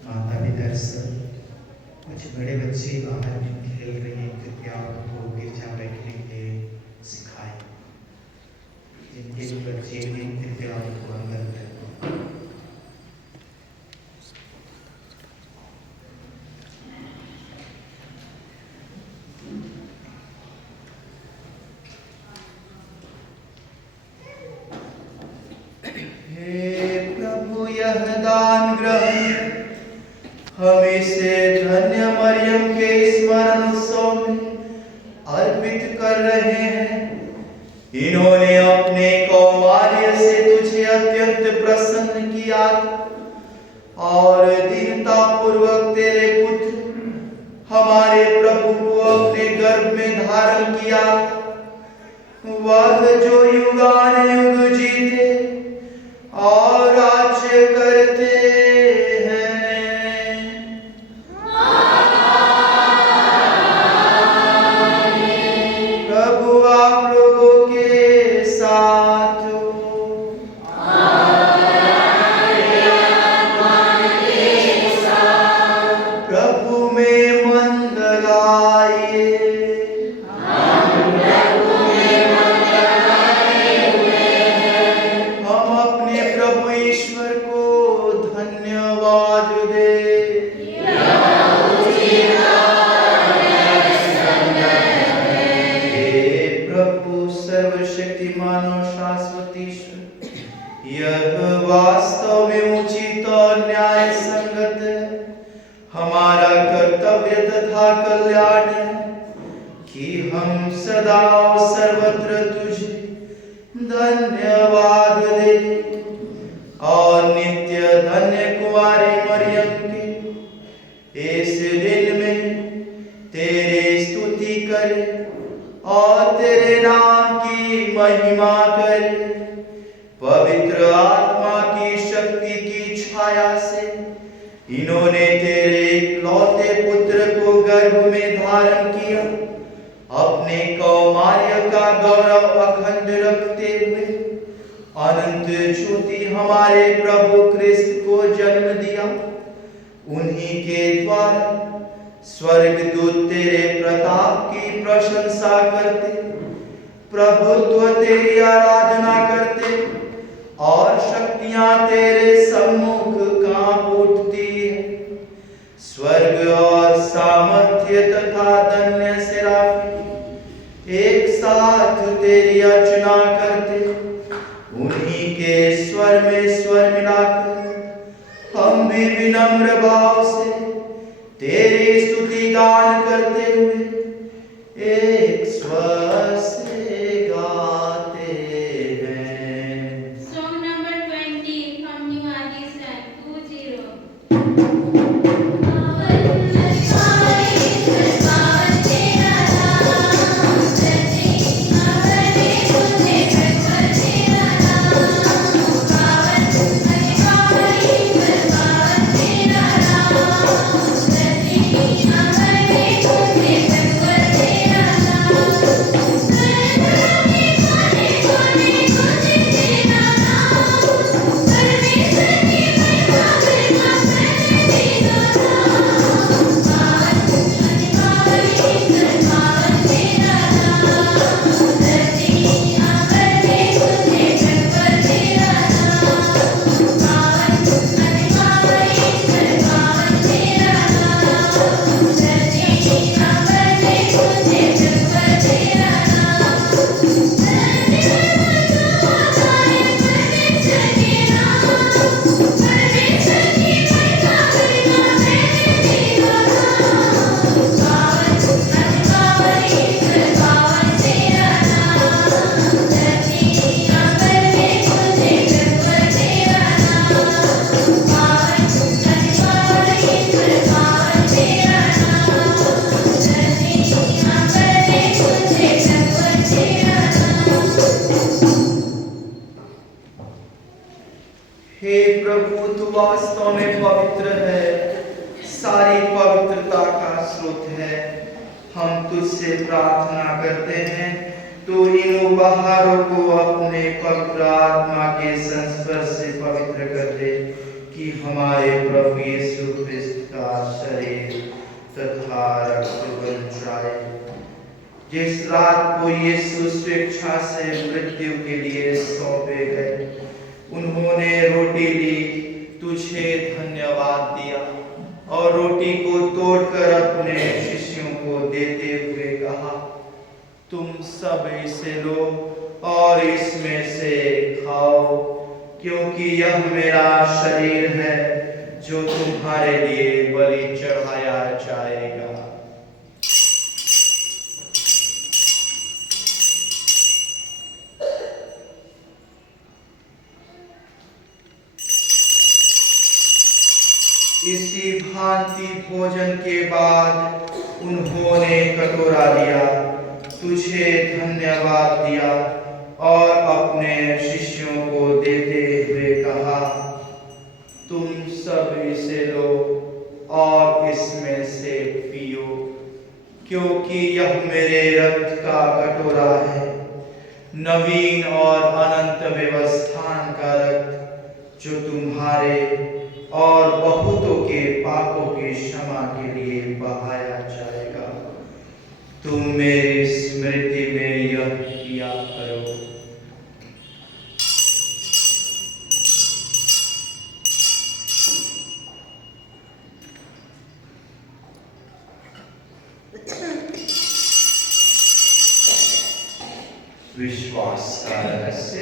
माता पिता सर, कुछ बड़े बच्चे बाहर में खेल रहे हैं, कृपया उनको गिरजा बैठने के लिए सिखाएं। जिनके भी बच्चे हैं कृपया उनको अंदर रखें। हे प्रभु यह दान ग्रहण हम इसे धन्य मरियम के स्मरण उत्सव में अर्पित कर रहे हैं। इन्होंने अपने कौमार्य से तुझे अत्यंत प्रसन्न किया और दीनता पूर्वक तेरे पुत्र हमारे प्रभु को अपने गर्भ में धारण किया। वह जो युगानुयुग जीते और राज्य करते हैं। प्रभु आप लोगों के साथ हो। प्रभु में मन लगाइए। हम अपने प्रभु ईश्वर को धन्यवाद दें। हे प्रभु सर्वशक्तिमान और शाश्वत ईश्वर, यह वास्तव में उचित और न्याय संगत है, हमारा कर्तव्य तथा कल्याण है कि हम सदा और सर्वत्र तुझे धन्यवाद दे और नित्य धन्य कुमारी मरियम के इस दिन में तेरे स्तुति करे और तेरे नाम की महिमा करे। पवित्र आत्मा की शक्ति की छाया से इन्होंने तेरे इकलौते पुत्र को गर्भ में धारण किया। अपने कौमार्य का गौरव अखंड रखते हुए अनंत ज्योति हमारे प्रभु क्रिस्त को जन्म दिया। उन्हीं के द्वारा स्वर्गदूत तेरे प्रताप की प्रशंसा करते, प्रभुत्व तेरी आराधना करते और शक्तियां तेरे सम्मुख कांप उठती है। स्वर्ग और सामर्थ्य तथा धन्य सेराफी एक साथ तेरी अर्चना करते। उन्हीं के स्वर में स्वर मिलाकर हम भी विनम्र भाव से तेरी स्तुति गान करते हुए एक स्वर से गाते हैं। Song number 20 from New Edition 20. Thank you. हे प्रभु, तू वास्तव में पवित्र है, सारी पवित्रता का स्रोत है। हम तुझसे प्रार्थना करते हैं, तू इन उपहारों को अपने पवित्र आत्मा के संस्पर्श से पवित्र कर दे, कि हमारे प्रभु यीशु ख्रिस्त का शरीर तथा रक्त बन जाए। जिस रात को यीशु स्वेच्छा से मृत्यु के लिए सौंपे गए, उन्होंने रोटी ली, तुझे धन्यवाद दिया और रोटी को तोड़कर अपने शिष्यों को देते हुए कहा, तुम सब इसे लो और इसमें से खाओ, क्योंकि यह मेरा शरीर है जो तुम्हारे लिए बलि चढ़ाया जाएगा। इसी भांति भोजन के बाद उन्होंने कटोरा लिया, तुझे धन्यवाद दिया और अपने शिष्यों को देते हुए कहा, तुम सब इसे लो और इसमें से पियो, क्योंकि यह मेरे रक्त का कटोरा है, नवीन और अनंत व्यवस्थान का रक्त, जो तुम्हारे और बहुतों के पापों की क्षमा के लिए बहाया जाएगा। तुम मेरी स्मृति में यह किया करो। विश्वास का रहस्य।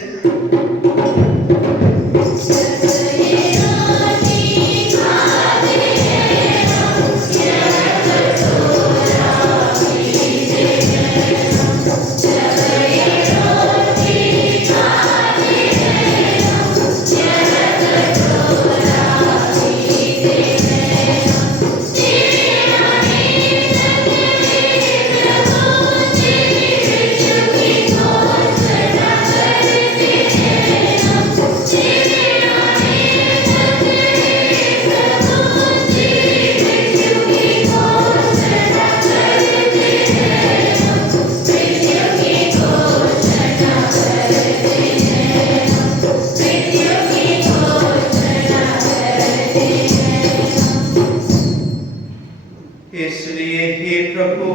इसलिए हे प्रभु,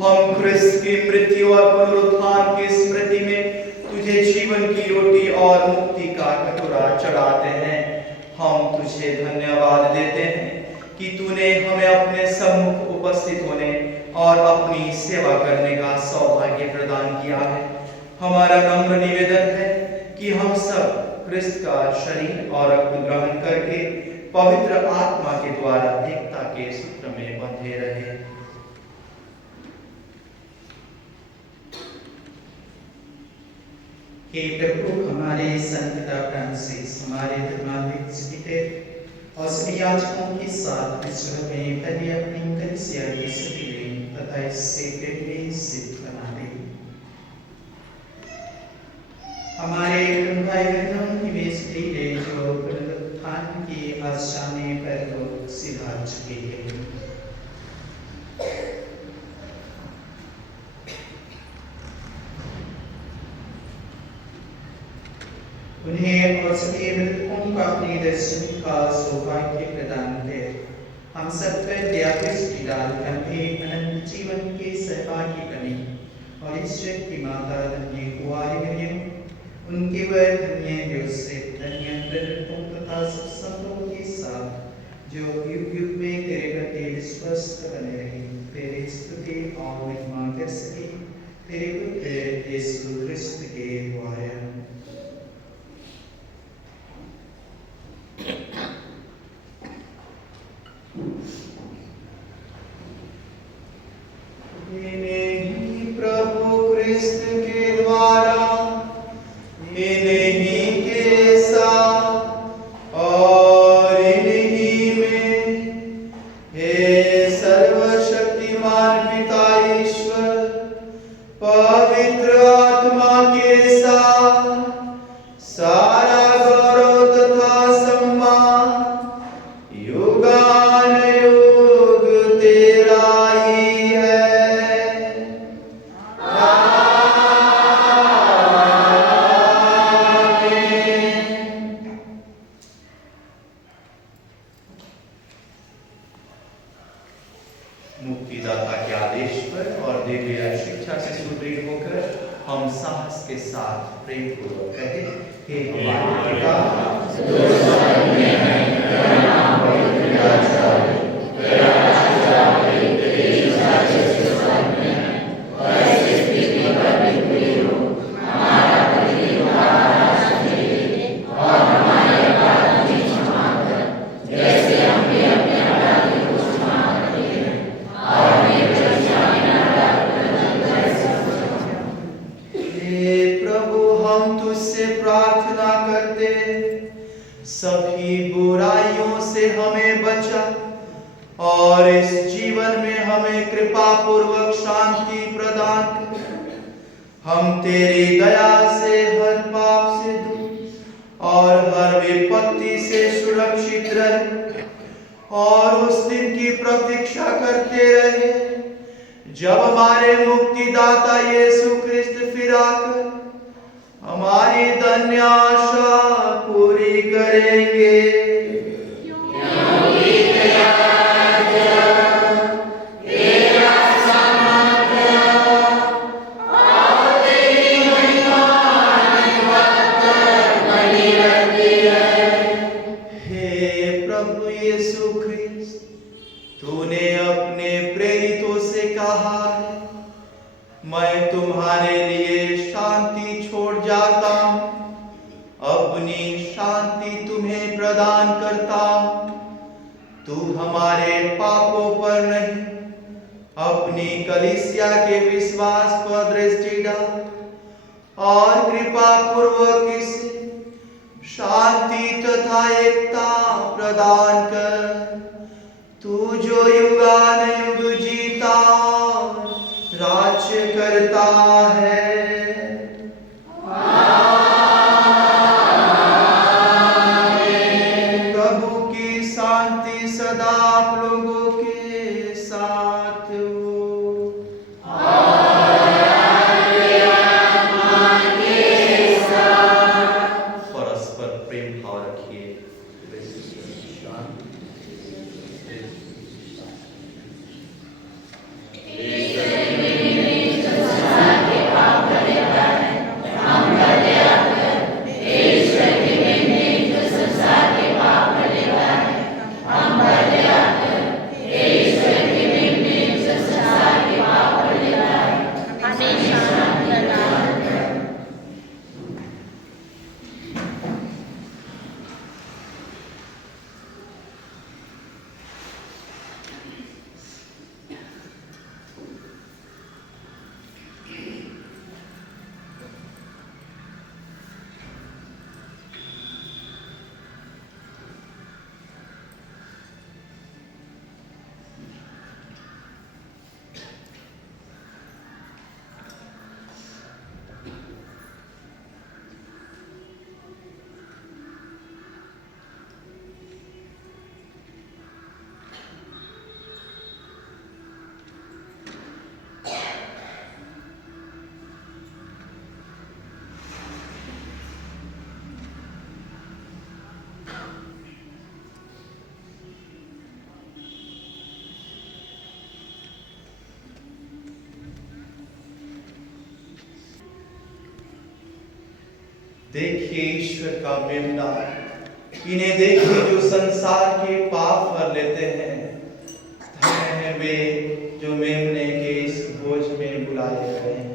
हम ख्रिस्त की मृत्यु और पुनरुत्थान की स्मृति में तुझे जीवन की रोटी और मुक्ति का कटोरा चढ़ाते हैं। हम तुझे धन्यवाद देते हैं कि तूने हमें अपने सम्मुख उपस्थित होने और अपनी सेवा करने का सौभाग्य प्रदान किया है। हमारा नम्र निवेदन है कि हम सब ख्रिस्त का शरीर और रक्त ग्रहण करके पवित्र आत्मा के द्वारा एकता के सूत्र में बंधे रहे। हे प्रभु, हमारे संत पिता फ्रांसिस, हमारे धर्माधिक और सभी याजकों के साथ विश्व में पहले अपनी कलीसिया की स्तुति लें तथा इससे प्रेम सिद्ध बना दें। हमारे भाई बहनों की वे स्तुति लें जो पुनरुत्थान की आशा में परलोक सिधा चुके हैं। उन्हें और सभी मृतकों को अपने दर्शन का सौभाग्य प्रदान करें। हम सब पर दया दृष्टि डालकर हमें अनंत जीवन के सहभागी बने और ईश्वर की माता धन्य कुंवारी मरियम, उनके वर धन्य योसेफ, धन्य प्रेरितों तथा सब संतों के साथ जो युग युग में तेरे प्रति विश्वस्त बने रहे, तेरी स्तुति और महिमा कर सके तेरे पुत्र यीशु ख्रिस्त के द्वारा। प्रभु ख्रिस्त के द्वारा, इन्हीं के साथ और इन्हीं में, हे सर्वशक्तिमान पिता ईश्वर, पवित्र आत्मा के साथ पूर्वक कहे, हे हमारे पिता सभी बुराइयों से हमें बचा और इस जीवन में हमें कृपा पूर्वक शांति प्रदान कर। हम तेरी दया से हर पाप से दूर और हर विपत्ति से सुरक्षित रहे और उस दिन की प्रतीक्षा करते रहे जब हमारे मुक्तिदाता यीशु क्रिस्त फिर आकर हमारी धन्य आशा पूरी करेंगे। हे प्रभु यीशु क्रिस्त, तूने अपने प्रेरितों से कहा है, मैं तुम्हारे लिए शांति छोड़ जाता हूं, अपनी शांति तुम्हें प्रदान करता हूं। तू हमारे पापों पर नहीं, अपनी कलीसिया के विश्वास पर दृष्टि डाल और कृपा पूर्वक इसे शांति तथा एकता प्रदान कर। तू जो युगानुयुग जीता राज्य करता है। प्रभु की शांति सदा आप लोगों के साथ हो। परस्पर प्रेम भाव रखिए। देखिए ईश्वर का मेमना, इन्हें देखिए जो संसार के पाप भर लेते हैं। धन्य है वे जो मेमने के इस भोज में बुलाए गए हैं।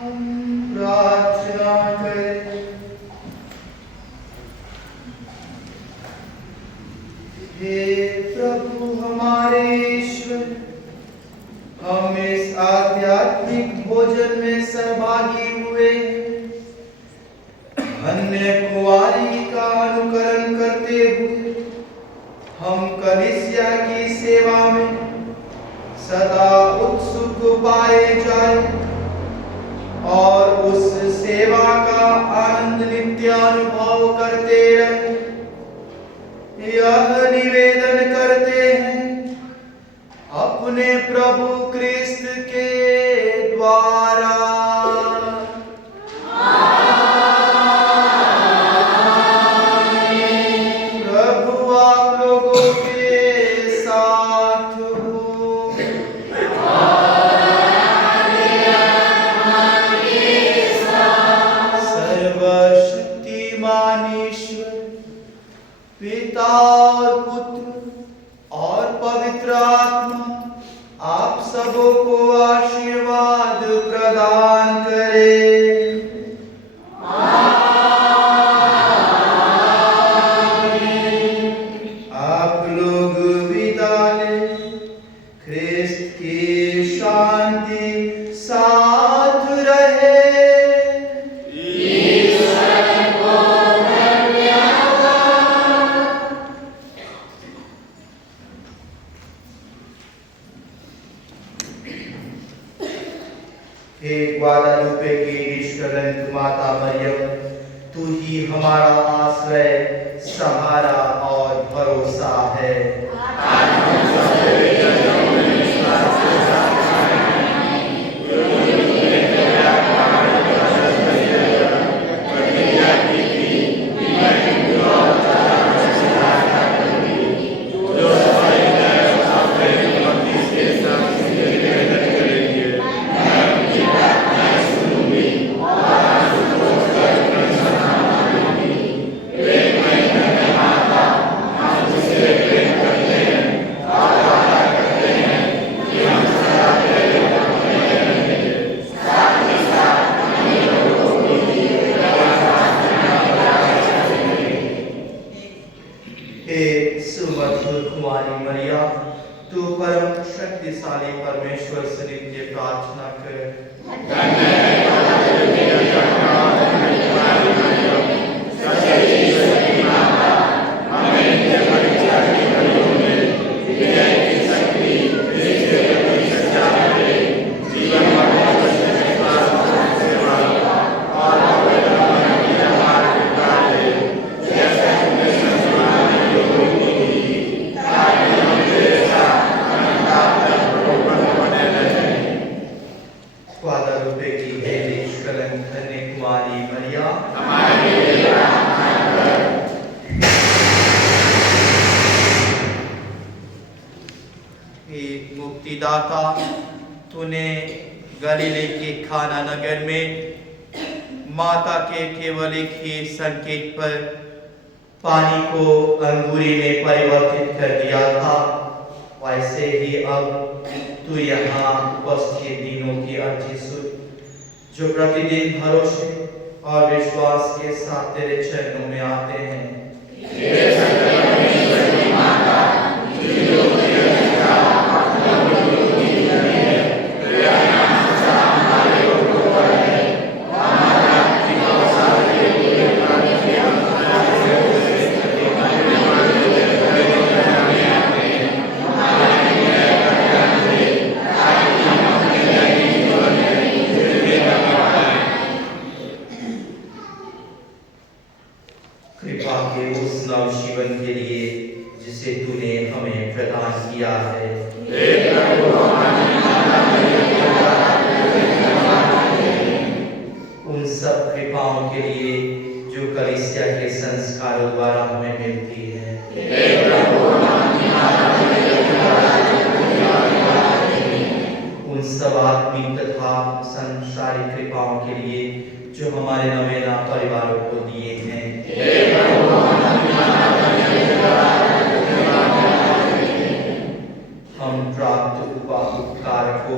हम प्रार्थना करें। हे प्रभु हमारे ईश्वर, हम इस आध्यात्मिक भोजन में सहभागी हुए अन्य कुंवारी का अनुकरण करते हुए हम कलीसिया की सेवा में सदा उत्सुक पाए जाए और उस सेवा का आनंद नित्य अनुभव करते रहे, यह निवेदन करते हैं अपने प्रभु क्रिस्त के द्वारा। प्रभु आप लोगों के साथ हो। सर्वशक्तिमान ईश्वर पिता और पुत्र और पवित्र आत्मा आप सबों को आशीर्वाद प्रदान करे। आप लोग विदा लें। ख्रिस्त की शांति साथ रहे। हे ग्वादालुपे की ईश्वरन माता मरियम, तू ही हमारा आश्रय, सहारा और भरोसा है। सुमधुर कुमारी मरिया, तू परम शक्तिशाली परमेश्वर से नित्य प्रार्थना कर। ग्वादालुपे की हे निष्कलंक धन्य कुमारी मरिया, हमारे लिए प्रार्थना कर। हे मुक्तिदाता, तूने गलीले के काना नगर में माता के केवल एक ही संकेत पर पानी को अंगूरी में परिवर्तित कर दिया था, वैसे ही अब तू यहाँ उपस्थित दिनों की अर्जी सुन, जो प्रतिदिन भरोसे और विश्वास के साथ तेरे चरणों में आते हैं। कृपा के उस नवजीवन के लिए जिसे तूने हमें प्रदान किया है, उन सब कृपाओं के लिए जो कलीसिया के संस्कारों द्वारा हमें मिलती है, उन सब आत्मिक तथा संसारिक कृपाओं के लिए जो हमारे नवेना परिवारों को दिए हैं, हम प्राप्त उपकार को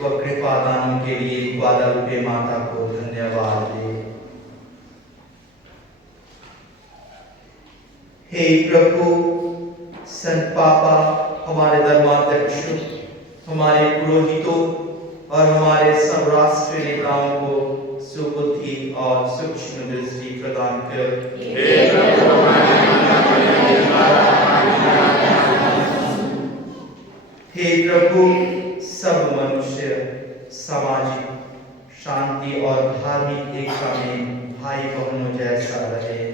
व कृपा दानों के लिए ग्वादालुपे माता को धन्यवाद दे। हे प्रभु, संत पापा, हमारे धर्माध्यक्षों, हमारे पुरोहितों और हमारे सब राष्ट्रीय नेताओं को सुबुद्धि और सूक्ष्म दृष्टि प्रदान कर। हे प्रभु, सब मनुष्य सामाजिक शांति और धार्मिक एकता में भाई बहनों जैसा रहे।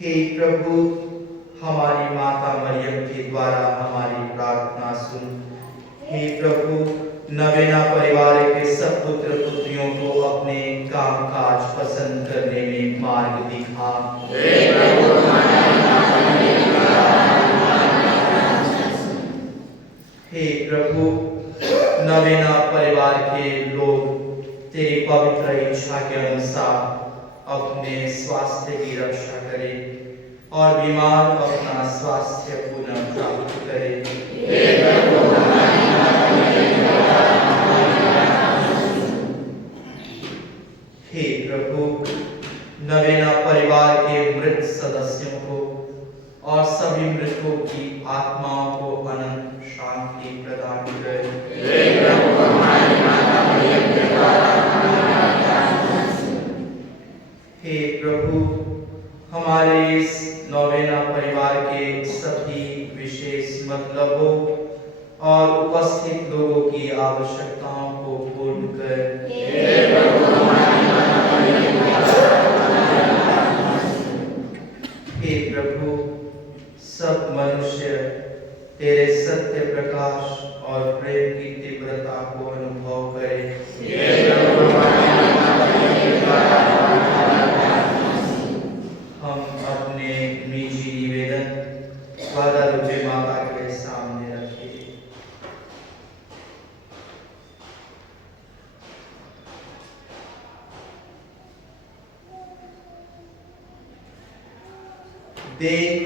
हे प्रभु, हमारी माता मरियम के द्वारा हमारी प्रार्थना सुन। हे प्रभु, नवेना परिवार के सब पुत्र पुत्रियों को अपने काम काज पसंद करने में मार्ग दिखा। हे प्रभु, नवेना परिवार के लोग तेरी पवित्र इच्छा के अनुसार अपने स्वास्थ्य की रक्षा करें और बीमार अपना स्वास्थ्य पुनः प्राप्त करें। हे प्रभु, नवेना परिवार के मृत सदस्यों को और सभी मृतकों की आत्माओं को अनंत शांति प्रदान कर। हे प्रभु, हमारे इस नवेना परिवार के सभी विशेष मतलबों और उपस्थित लोगों की आवश्यकताओं को पूर्ण कर। हे प्रभु, सब मनुष्य तेरे सत्य प्रकाश और प्रेम की तीव्रता को अनुभव करें। हम अपने निजी निवेदन ग्वादालुपे माता के सामने रखें। देख,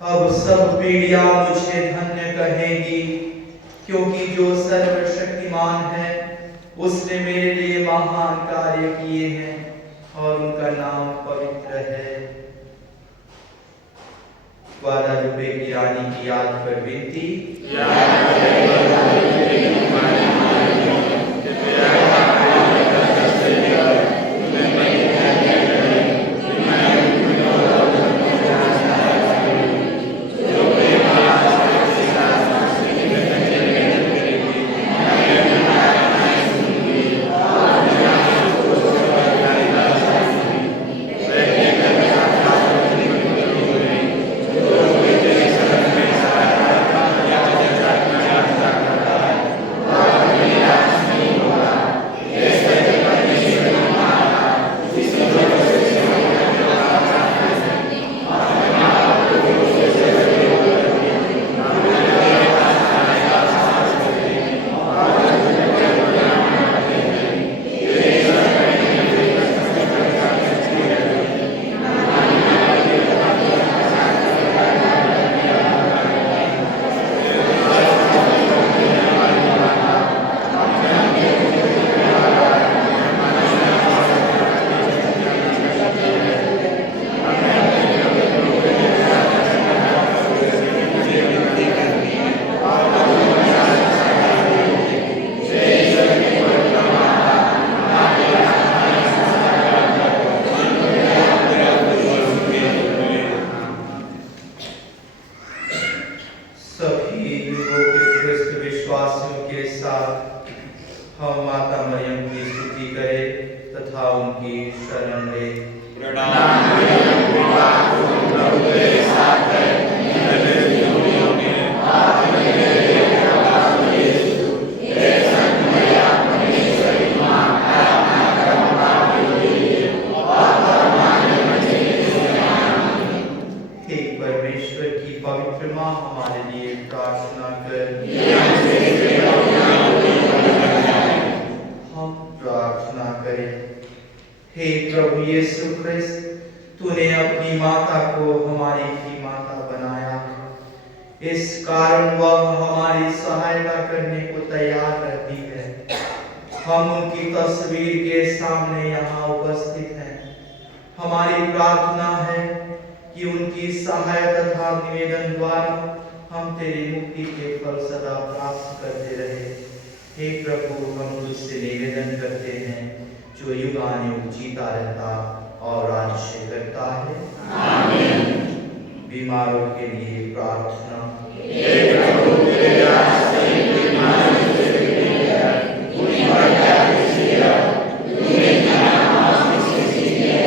अब सब पीढ़ियां मुझे धन्य कहेंगी, क्योंकि जो सर्वशक्तिमान है उसने मेरे लिए महान कार्य किए हैं और उनका नाम पवित्र है। ग्वादालुपे की रानी की याद पर विनती। इस कारण वह हमारी सहायता करने को तैयार रहती है। हम उनकी तस्वीर के सामने यहाँ उपस्थित हैं। हमारी प्रार्थना है कि उनकी सहायता तथा निवेदन द्वारा हम तेरी मुक्ति के फल सदा प्राप्त करते रहे। हे प्रभु, हम तुझसे निवेदन करते हैं, जो युगानुयुग जीता रहता और राज्य करता है। आमीन। बीमारों के लिए प्रार्थना। हे प्रभु, तेरे दास सहित बीमारों से पूरी प्रजा की सेवा तूने किया, आशीष की है,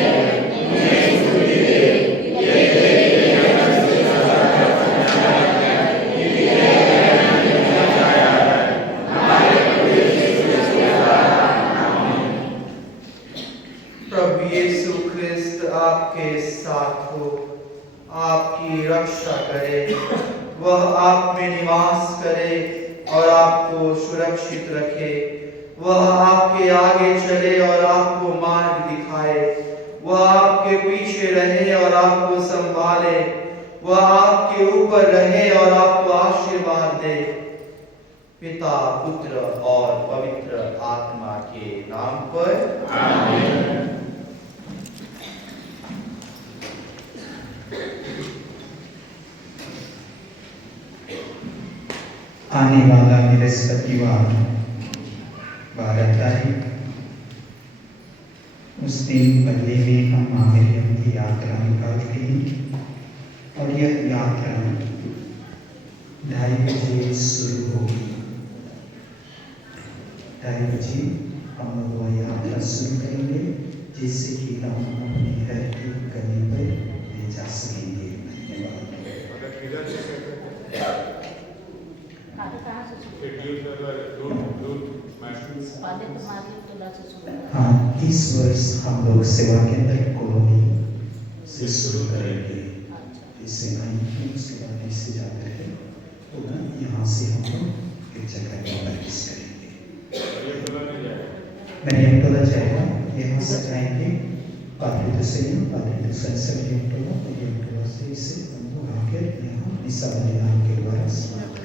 उन्हें स्तुति दे। ये तेरे नियम से सदा बचाया है, ये तेरे बचाया है, हमारे प्रभु यीशु के द्वारा। आमीन। प्रभु यीशु ख्रिस्त आपके साथ हो, आपकी रक्षा करे, वह आप में निवास करे और आपको सुरक्षित रखे। वह आपके आगे चले और आपको मार्ग दिखाए। वह आपके पीछे रहे और आपको संभाले। वह आपके ऊपर रहे और आपको आशीर्वाद दे। पिता, पुत्र और पवित्र आत्मा के नाम पर। आमीन। आने वाला बृहस्पतिवार 12 तारीख, उस दिन पहले में हम माँ मरियम की यात्रा निकालते हैं और यह यात्रा 2:30 बजे शुरू होगी। 2:30 बजे हम लोग वह यात्रा शुरू करेंगे, जिससे कि हम अपने घर के गली पर ले जा सकेंगे। हाँ, इस वर्ष हम लोग सेवा केंद्र कॉलोनी से शुरू करेंगे। इससे नहीं उसके बाद इससे जाते हैं तो यहाँ से हम लोग एक जगह पर प्रवेश करेंगे। मरियम टोला जाएगा, यहाँ से आएंगे पादरी दुसैन, पादरी दुसैन से मरियम टोला से इसे हम लोग आकर यहाँ निशा बलिदान के द्वारा समाप्त